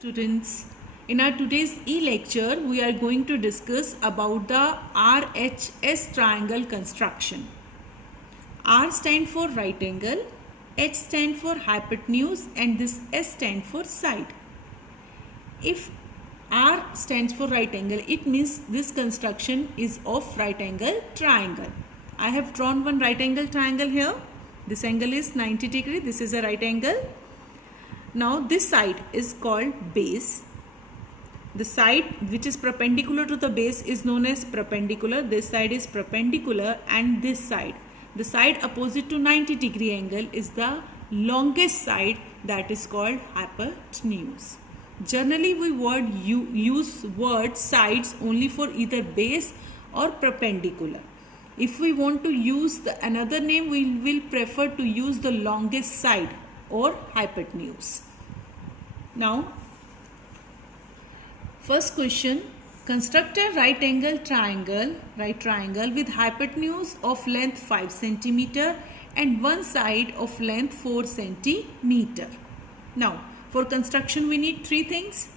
Students, in our today's e-lecture, we are going to discuss about the RHS triangle construction. R stand for right angle, H stand for hypotenuse, and this S stand for side. If R stands for right angle, it means this construction is of right angle triangle. I have drawn one right angle triangle here. This angle is 90 degree. This is a right angle. Now this side is called base. The side which is perpendicular to the base is known as perpendicular. This side is perpendicular, and this side, the side opposite to 90 degree angle, is the longest side, that is called hypotenuse. Generally we use word sides only for either base or perpendicular. If we want to use another name, we will prefer to use the longest side or hypotenuse. Now, first question, construct a right triangle with hypotenuse of length 5 cm and one side of length 4 cm. Now, for construction we need three things.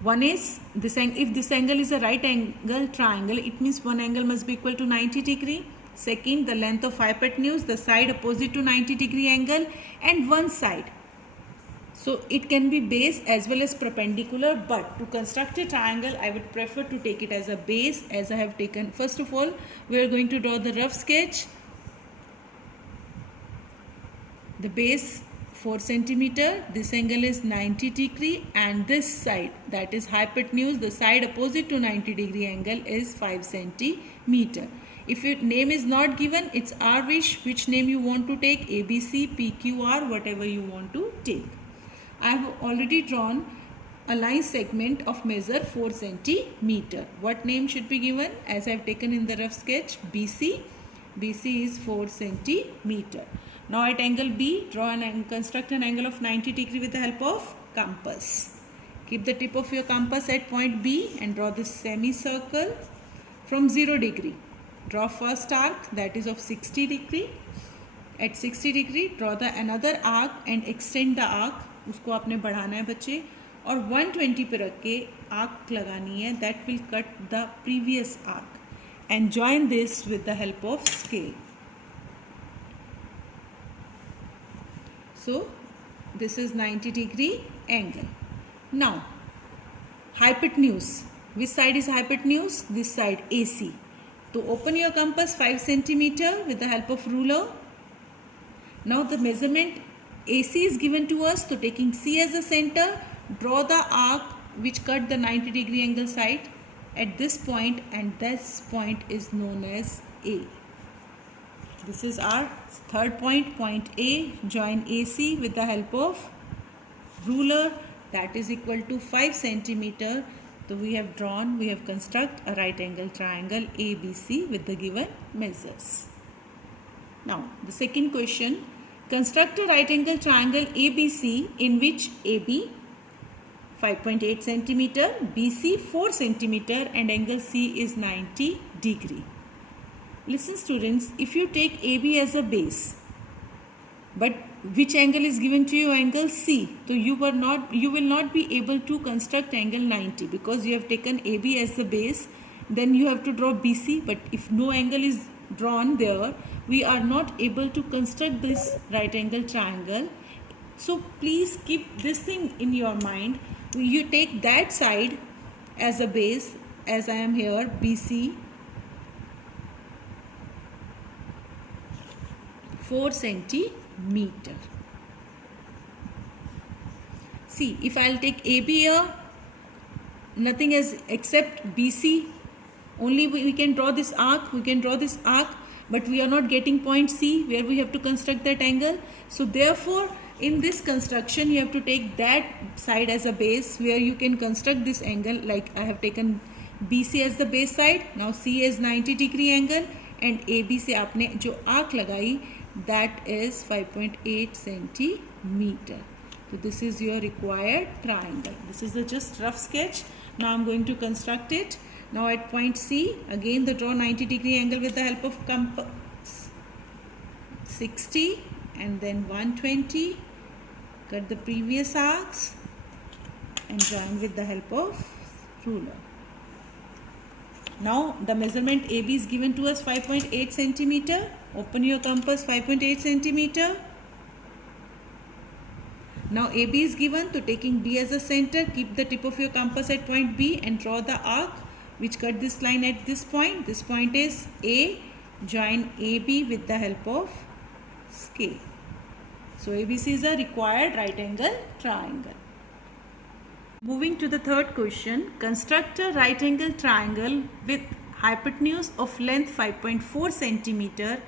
One is, if this angle is a right angle triangle, it means one angle must be equal to 90 degree. Second, the length of hypotenuse, the side opposite to 90 degree angle, and one side. So it can be base as well as perpendicular, but to construct a triangle I would prefer to take it as a base, as I have taken. First of all, we are going to draw the rough sketch. The base 4 cm, this angle is 90 degree, and this side, that is hypotenuse, the side opposite to 90 degree angle, is 5 cm. If your name is not given, it's our wish which name you want to take, ABC, PQR, whatever you want to take. I have already drawn a line segment of measure 4 cm. What name should be given? As I have taken in the rough sketch, BC. BC is 4 cm. Now at angle B, construct an angle of 90 degree with the help of compass. Keep the tip of your compass at point B and draw this semicircle from 0 degree. Draw first arc, that is of 60 degree. At 60 degree, draw the another arc and extend the arc. उसको आपने बढ़ाना है बच्चे, और 120 पे रख के arc लगानी है, that will cut the previous arc, and join this with the help of scale. So this is 90 degree angle. Now hypotenuse, which side is hypotenuse? This side, AC. So open your compass 5 cm with the help of ruler. Now the measurement AC is given to us, so taking C as a center, draw the arc which cut the 90 degree angle side at this point, and this point is known as A. This is our third point, point A. Join AC with the help of ruler, that is equal to 5 cm. So we have construct a right angle triangle ABC with the given measures. Now the second question, construct a right angle triangle ABC in which AB 5.8 cm, BC 4 cm, and angle C is 90 degree. Listen students, if you take AB as a base, but which angle is given to you? Angle C. So you will not be able to construct angle 90 because you have taken AB as the base. Then you have to draw BC, but if no angle is drawn there, we are not able to construct this right angle triangle. So please keep this thing in your mind. You take that side as a base, as I am here, BC 4 cm. See, if I'll take AB here, nothing else except BC. Only we can draw this arc, but we are not getting point C where we have to construct that angle. So therefore, in this construction, you have to take that side as a base where you can construct this angle. Like I have taken BC as the base side. Now C is 90 degree angle, and AB से आपने जो arc लगाई, that is 5.8 cm. So this is your required triangle. This is the just rough sketch. Now I'm going to construct it. Now at point C, again the draw 90 degree angle with the help of compass. 60 and then 120. Cut the previous arcs and join with the help of ruler. Now the measurement AB is given to us 5.8 centimeter. Open your compass, 5.8 centimeter. Now AB is given, so taking B as a center, keep the tip of your compass at point B and draw the arc which cut this line at this point. This point is A. Join AB with the help of scale. So ABC is a required right angle triangle. Moving to the third question, construct a right angle triangle with hypotenuse of length 5.4 centimeter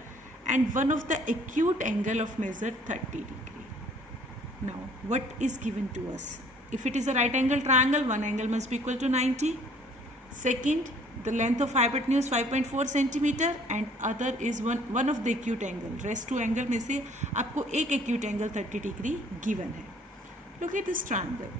and one of the acute angle of measure 30 degree. Now what is given to us? If it is a right angle triangle, one angle must be equal to 90. Second, the length of hypotenuse 5.4 centimeter and other is one of the acute angle. Rest two angle में से आपको एक acute angle 30 degree given है. Look at this triangle.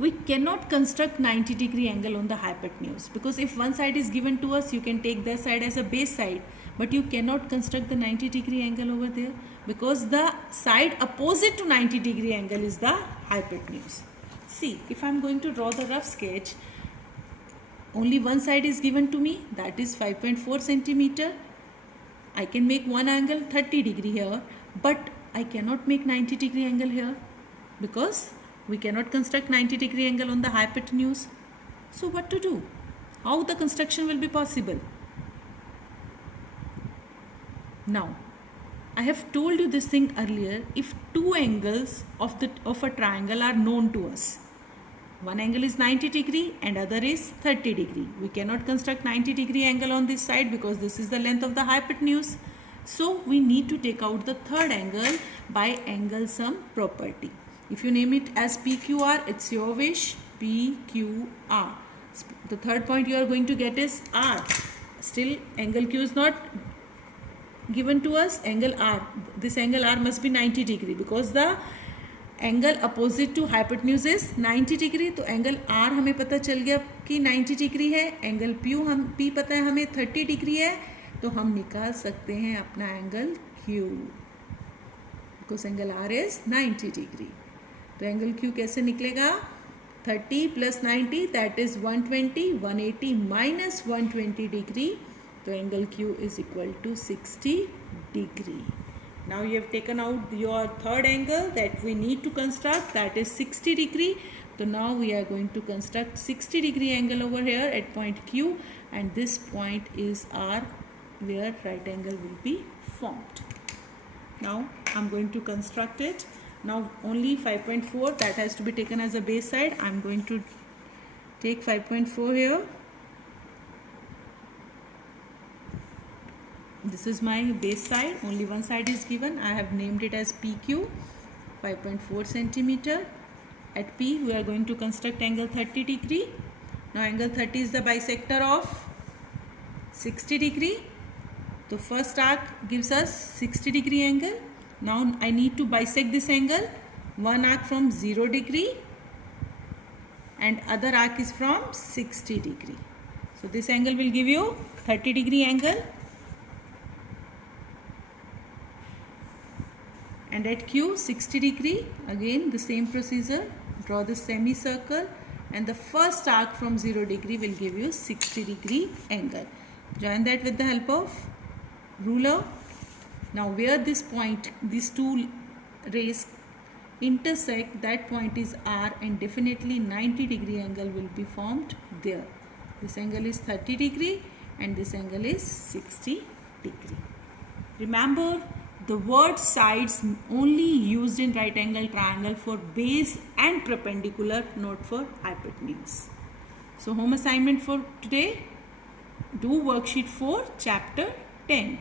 We cannot construct 90 degree angle on the hypotenuse because if one side is given to us, you can take that side as a base side, but you cannot construct the 90 degree angle over there because the side opposite to 90 degree angle is the hypotenuse. See, if I am going to draw the rough sketch, only one side is given to me, that is 5.4 centimeter. I can make one angle 30 degree here, but I cannot make 90 degree angle here because we cannot construct 90 degree angle on the hypotenuse. So what to do? How the construction will be possible? Now, I have told you this thing earlier. If two angles of a triangle are known to us, one angle is 90 degree and other is 30 degree. We cannot construct 90 degree angle on this side because this is the length of the hypotenuse. So we need to take out the third angle by angle sum property. If you name it as PQR, it's your wish, PQR. The third point you are going to get is R. Still angle Q is not given to us, angle R. This angle R must be 90 degree because the angle opposite to hypotenuse is 90 degree. तो angle R हमें पता चल गया कि 90 degree है, angle P पता है हमें 30 डिग्री है, तो हम निकाल सकते हैं अपना angle Q because angle R is 90 degree. तो एंगल क्यू कैसे निकलेगा? 30 plus 90 that is 120, 180 minus 120 degree. तो angle Q is equal to 60 degree. Now you have taken out your third angle that we need to construct, that is 60 degree. So now we are going to construct 60 degree angle over here at point Q, and this point is R where right angle will be formed. Now I am going to construct it. Now only 5.4 that has to be taken as a base side. I am going to take 5.4 here. This is my base side, only one side is given. I have named it as PQ, 5.4 centimeter. At P we are going to construct angle 30 degree. Now angle 30 is the bisector of 60 degree. So first arc gives us 60 degree angle. Now I need to bisect this angle. One arc from 0 degree and other arc is from 60 degree. So this angle will give you 30 degree angle. And at Q 60 degree, again the same procedure, draw the semicircle and the first arc from 0 degree will give you 60 degree angle. Join that with the help of ruler. Now where this point, these two rays intersect, that point is R and definitely 90 degree angle will be formed there. This angle is 30 degree and this angle is 60 degree. Remember, the word sides only used in right angle triangle for base and perpendicular, not for hypotenuse. So home assignment for today, do worksheet 4 chapter 10.